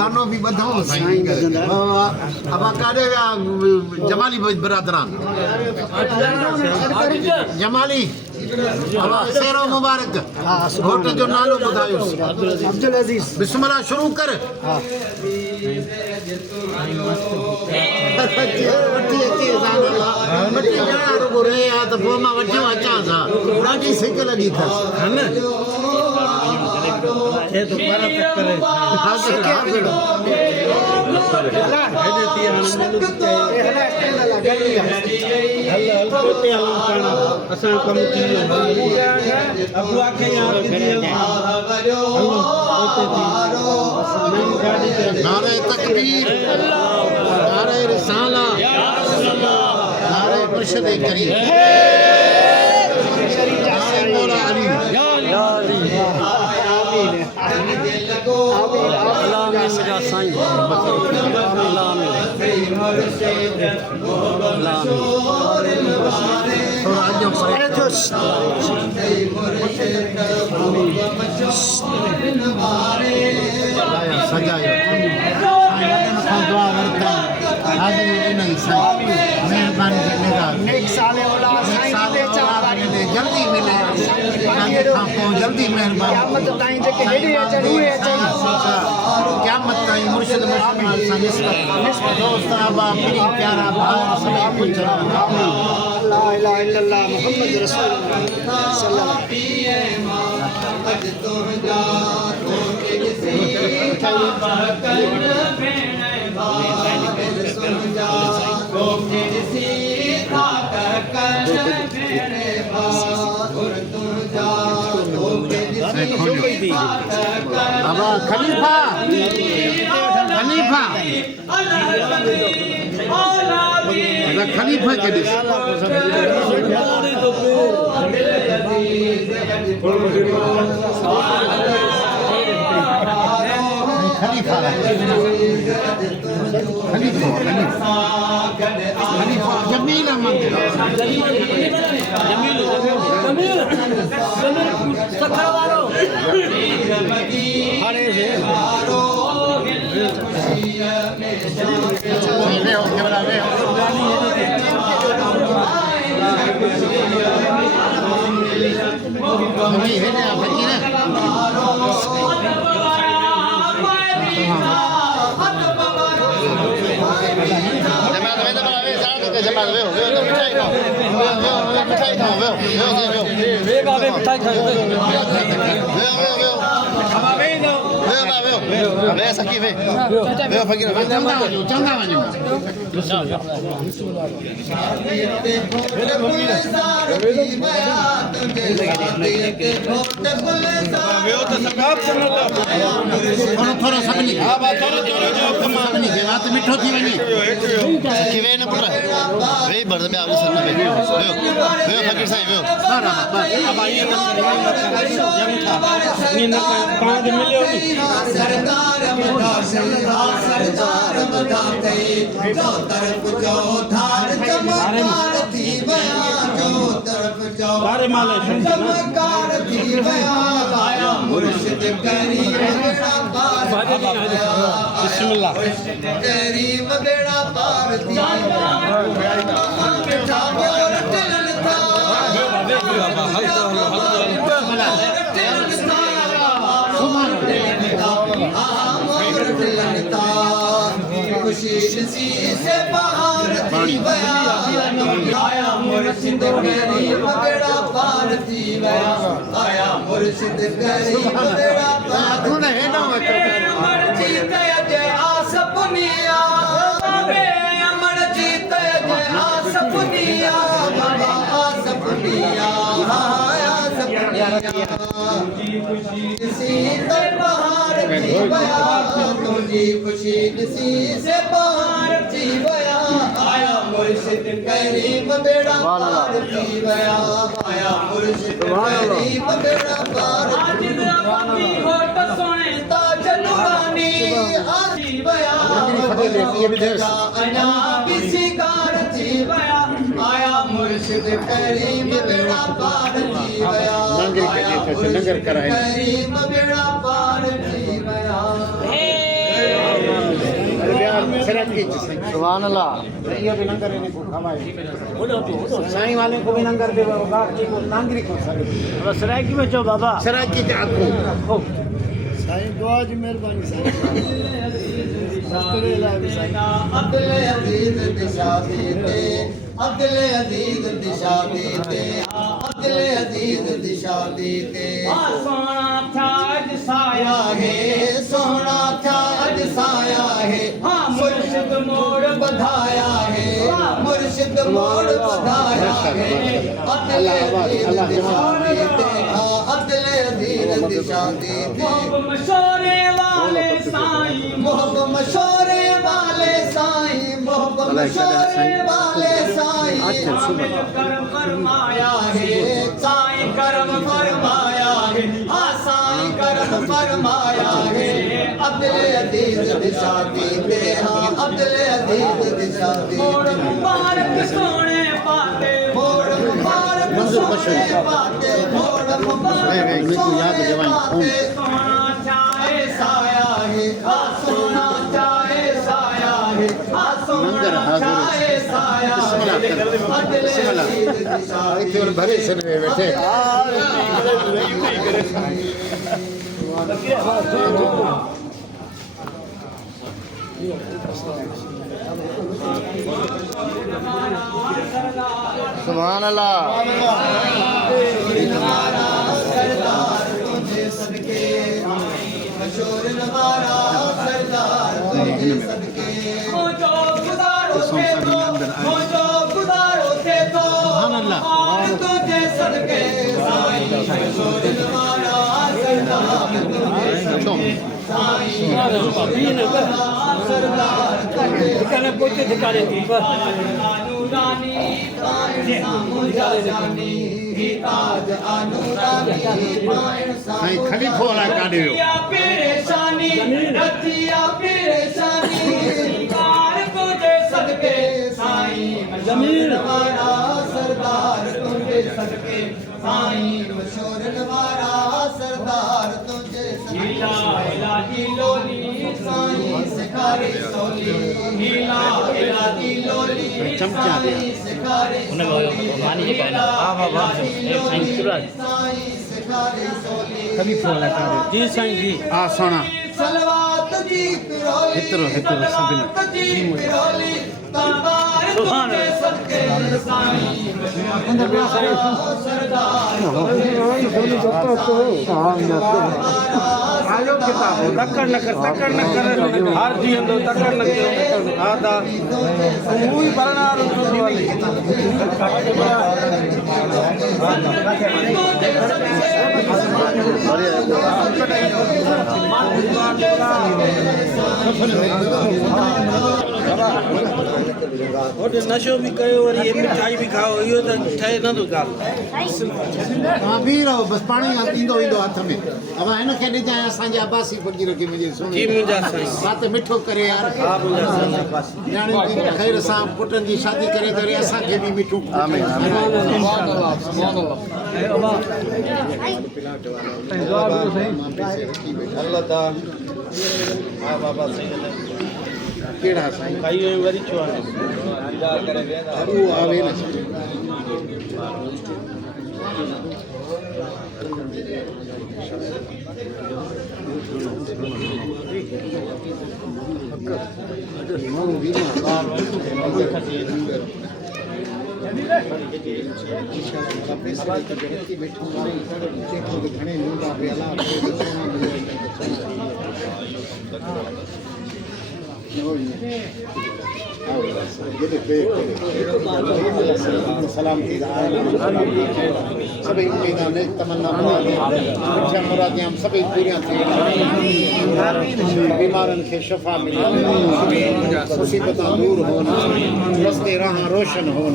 गानो भी ॿधाओ साईं अब काॾे विया जमाली बरादरान जमाली अब सेरो मुबारक घोट जो नालो ॿुधायोसि अब्दुल अजीज बिस्मिल्लाह शुरू कर त पोइ मां वठियो अचां था ॾाढी सिक लॻी अथसि नारे तकबीर नारे रिसाला नारे मुर्शिद करीम नारे मौला अली जल्दी मिले जल्दी मेहरबानी क़यामत ताईं मुर्शिद दोस्त अहबाब मेरी प्यारा भाई सभी कुछ ला इलाहा इल्लल्लाह मुहम्मद रसूलुल्लाह अब खलीफा खलीफा खलीफा के खलीफा खलीफा Jameel Ahmad essa aqui, vem. Vem, Faguinha, vai. Tchanga, Maninho. थोड़ा सपनी बात मिठो थी वञे कि वे न पुट वे भर में आवले सन्ना वे वे फकीर साईं वे अब आइए न पांच मिलियो सरदार मदा सरदार मदा जो तरफ जो धार चमकार थी बया जो तरफ जो बारे माले चमकार थी बया आया मुर्शिद करीम बेड़ा पार बिस्मिल्लाह करीम बेड़ा पार थी खुशी से बाहर थी बया आया मुर्शिद करीम बेड़ा पार थी बया आया मुर्शिद करीम बेड़ा पार अमर जीत जय आस पुनिया अमर जीत जय आस पुनिया बाबा आस पुनिया आस पुनिया खुशी से बाहर थी बया तुझी खुशी से बाहर थी बया आया मुर्शिद करीम बेड़ा पार थी बया आया मुर्शिद करीम बेड़ा पार थी होट सोने ताज नूरानी आजी बया अन्ना किसी कार थी बया आया मुर्शिद करीम बेड़ा पार थी बया करीम बेड़ा पार थी बया सिराज की सुभान अल्लाह ये भी लंगर इन्हें को खवाए साईं वाले को भी लंगर दे बाबा जी को नांगरी को सर सराय की में चो बाबा सिराज की आंखों साईं दुआ जी मेहरबानी साईं अब्दुल अजीज दिशा देते अब्दुल अजीज दिशा देते अब्दुल अजीज दिशा देते सोना था अज साया है सोना था अज साया है हाँ मुर्शिद मोड़ बधाया है मुर्शिद मोड़ बधाया है अब्दुल अजीज दिशा देते अब्दुल अजीज दिशा देते मशोरे वाले साईं मोहब्बत मशोरे वाले साईं मोहब्बत मशोरे वाले साईं करम फरमाया है साईं करम फरमाया है हाँ साईं करम फरमाया है अब्दुल अजीज दिशा देते हाँ अब्दुल अजीज दिशा देते मुबारक सोने पाते मोड़ मुबारक सोने पाते मोड़ मुबारक सोने पाते सोना चाहे साया है हाँ सोना चाहे साया है हाँ सोना चाहे साया है अब्दुल अजीज दिशा और भरे से बैठे सुभान अल्लाह सरदार तुझे सदके मशहूर नवारा सरदार तुझे सदके हो जो गुजारो थे तो हो जो गुजारो थे तो और तुझे सदके साईं मशहूर नवारा सरदार तुझे सदके साईं सरदार ठिकाने पहुंचे ठिकाने की अनुरानी मुजानी ताज अनुरानी नहीं खलीफो वाला काढ़े परेशानी रतिया परेशानी कार तुझे सदके साईं जमीन वाला सरदार तुझे सदके साईं मशहूर वाला सरदार तुझे हीला इलाही लोली साईं सिखारी सोली हीला इलाही लोली चमचा दे सिखारी मानी जी कहना हां बाबा साईं शिवराज साईं सिखारी सोली खलीफो वाला काढ़े जी साईं जी आ सोना सलवात जी पिरोली हितरो सबिन पिरोली तलवार तुझे सदके साईं सरदार आलो किताब तकड़ न कर हार जी अंदो तकड़ न कर हां दा मूवी भरना रसूल वाली और नशो भी कयो वरी ये मिठाई भी खाओ इहो त ठहे न थो ॻाल्हि हां भी रहो बस पानी ईंदो हाथ में अब हिन खे ॾिजां असांजे अब्बासी फ़कीर खे मुंहिंजी जी सुणी मुंहिंजा साईं बात मिठो करे यार हा मुंहिंजा साईं न्याणी बि ख़ैर सां पुटनि जी शादी करे त वरी असांखे बि मिठो आमीन अल्लाह ता हा बाबा साईं कहिड़ा साईं खाई वरी छो आहे उहो आवे न सलामती सभी उम्मीदां ने तमन्ना मुरादियां मुरादियां सभी पूरियां थी बीमारन खे शफा मिले मुसीबतां दूर होन रस्ते राह रोशन होन